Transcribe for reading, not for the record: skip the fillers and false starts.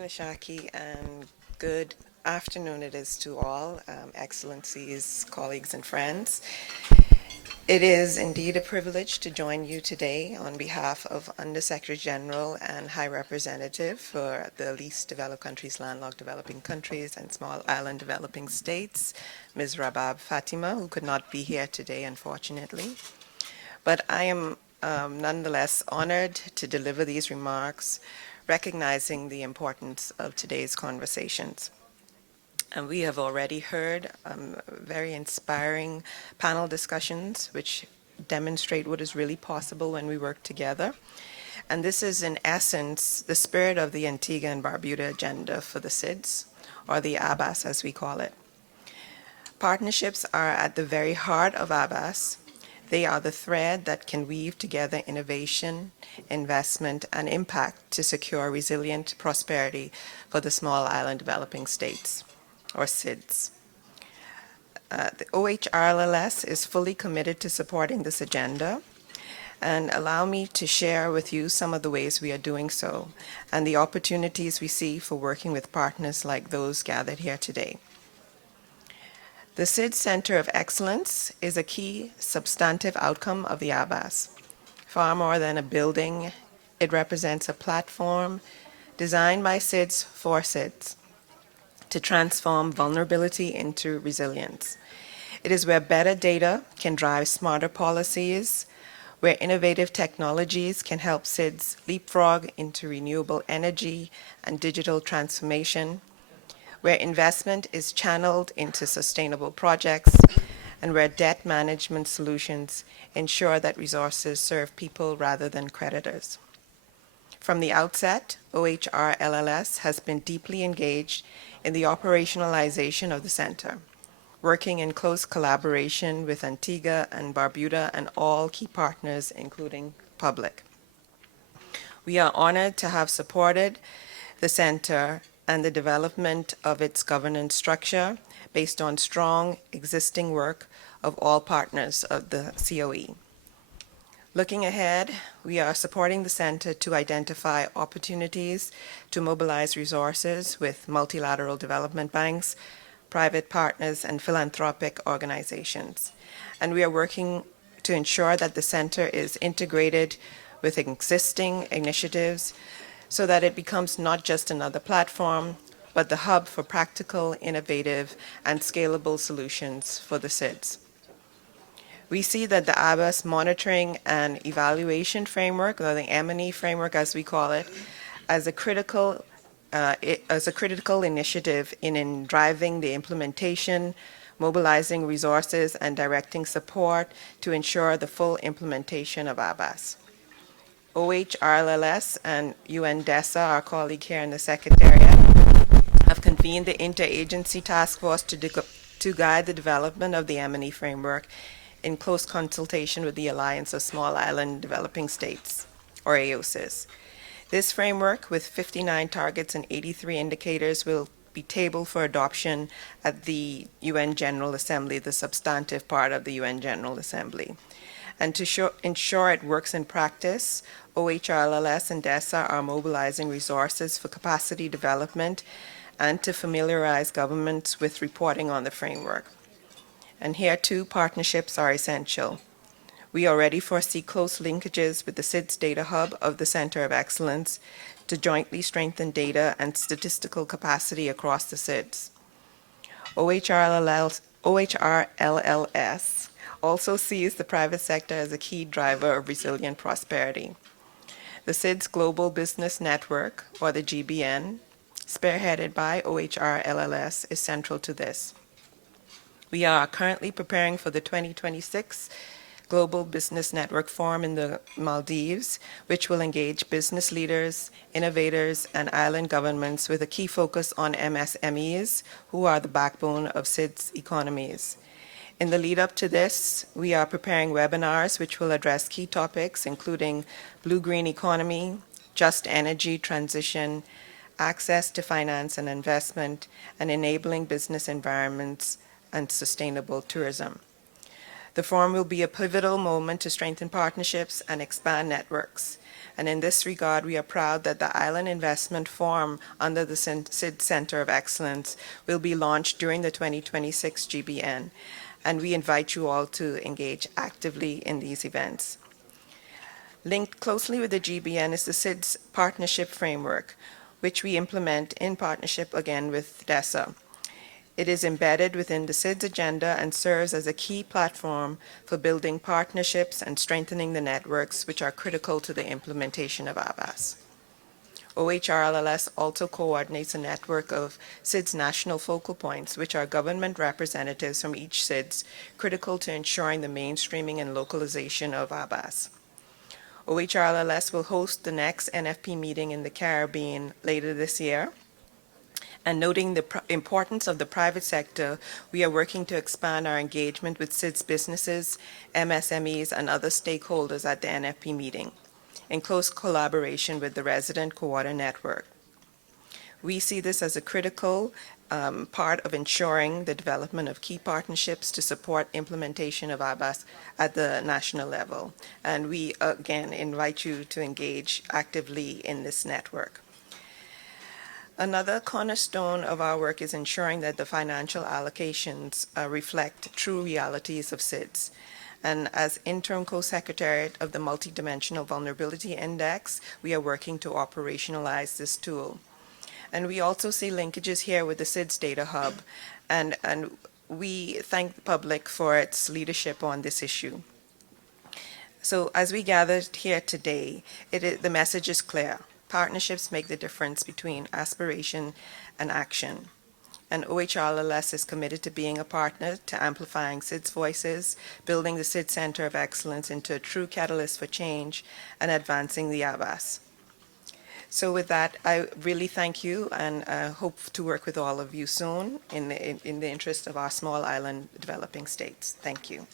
you, Ashaki, and good afternoon it is to all, excellencies, colleagues, and friends. It is indeed a privilege to join you today on behalf of Undersecretary General and High Representative for the least developed countries, landlocked developing countries, and small island developing states, Ms. Rabab Fatima, who could not be here today, unfortunately. But I am nonetheless honored to deliver these remarks, recognizing the importance of today's conversations. And we have already heard very inspiring panel discussions, which demonstrate what is really possible when we work together. And this is, in essence, the spirit of the Antigua and Barbuda agenda for the SIDS, or the ABAS as we call it. Partnerships are at the very heart of ABAS. They are the thread that can weave together innovation, investment, and impact to secure resilient prosperity for the small island developing states, or SIDS. The OHRLLS is fully committed to supporting this agenda, and allow me to share with you some of the ways we are doing so and the opportunities we see for working with partners like those gathered here today. The SID Center of Excellence is a key substantive outcome of the ABAS. Far more than a building, it represents a platform designed by SIDS for SIDS to transform vulnerability into resilience. It is where better data can drive smarter policies, where innovative technologies can help SIDS leapfrog into renewable energy and digital transformation, where investment is channeled into sustainable projects, and where debt management solutions ensure that resources serve people rather than creditors. From the outset, OHRLLS has been deeply engaged in the operationalization of the center, working in close collaboration with Antigua and Barbuda and all key partners, including public. We are honored to have supported the center and the development of its governance structure based on strong existing work of all partners of the COE. Looking ahead, we are supporting the center to identify opportunities to mobilize resources with multilateral development banks, private partners, and philanthropic organizations. And we are working to ensure that the center is integrated with existing initiatives so that it becomes not just another platform, but the hub for practical, innovative, and scalable solutions for the SIDS. We see that the ABAS monitoring and evaluation framework, or the M&E framework as we call it, as a critical initiative in driving the implementation, mobilizing resources, and directing support to ensure the full implementation of ABAS. OHRLLS and UNDESA, our colleague here in the Secretariat, have convened the Interagency Task Force to guide the development of the M&E framework in close consultation with the Alliance of Small Island Developing States, or AOSIS. This framework, with 59 targets and 83 indicators, will be tabled for adoption at the UN General Assembly, the substantive part of the UN General Assembly. And to ensure it works in practice, OHRLLS and DESA are mobilizing resources for capacity development and to familiarize governments with reporting on the framework. And here too, partnerships are essential. We already foresee close linkages with the SIDS Data Hub of the Center of Excellence to jointly strengthen data and statistical capacity across the SIDS. OHRLLS also sees the private sector as a key driver of resilient prosperity. The SIDS Global Business Network, or the GBN, spearheaded by OHRLLS, is central to this. We are currently preparing for the 2026 Global Business Network Forum in the Maldives, which will engage business leaders, innovators, and island governments with a key focus on MSMEs, who are the backbone of SIDS economies. In the lead up to this, we are preparing webinars which will address key topics including blue-green economy, just energy transition, access to finance and investment, and enabling business environments and sustainable tourism. The forum will be a pivotal moment to strengthen partnerships and expand networks. And in this regard, we are proud that the Island Investment Forum under the SID Center of Excellence will be launched during the 2026 GBN, and we invite you all to engage actively in these events. Linked closely with the GBN is the SIDS Partnership Framework, which we implement in partnership again with DESA. It is embedded within the SIDS agenda and serves as a key platform for building partnerships and strengthening the networks which are critical to the implementation of ABAS. OHRLLS also coordinates a network of SIDS national focal points, which are government representatives from each SIDS, critical to ensuring the mainstreaming and localization of ABAS. OHRLLS will host the next NFP meeting in the Caribbean later this year. And noting the importance of the private sector, we are working to expand our engagement with SIDS businesses, MSMEs, and other stakeholders at the NFP meeting, in close collaboration with the Resident Coordinator Network. We see this as a critical part of ensuring the development of key partnerships to support implementation of ABAS at the national level. And we, again, invite you to engage actively in this network. Another cornerstone of our work is ensuring that the financial allocations reflect true realities of SIDS. And as interim co-secretariat of the Multidimensional Vulnerability Index, we are working to operationalize this tool. And we also see linkages here with the SIDS Data Hub, and we thank the public for its leadership on this issue. So as we gathered here today, the message is clear. Partnerships make the difference between aspiration and action. And OHRLLS is committed to being a partner to amplifying SIDS voices, building the SIDS Center of Excellence into a true catalyst for change, and advancing the ABAS. So with that, I really thank you and hope to work with all of you soon in the interest of our small island developing states. Thank you.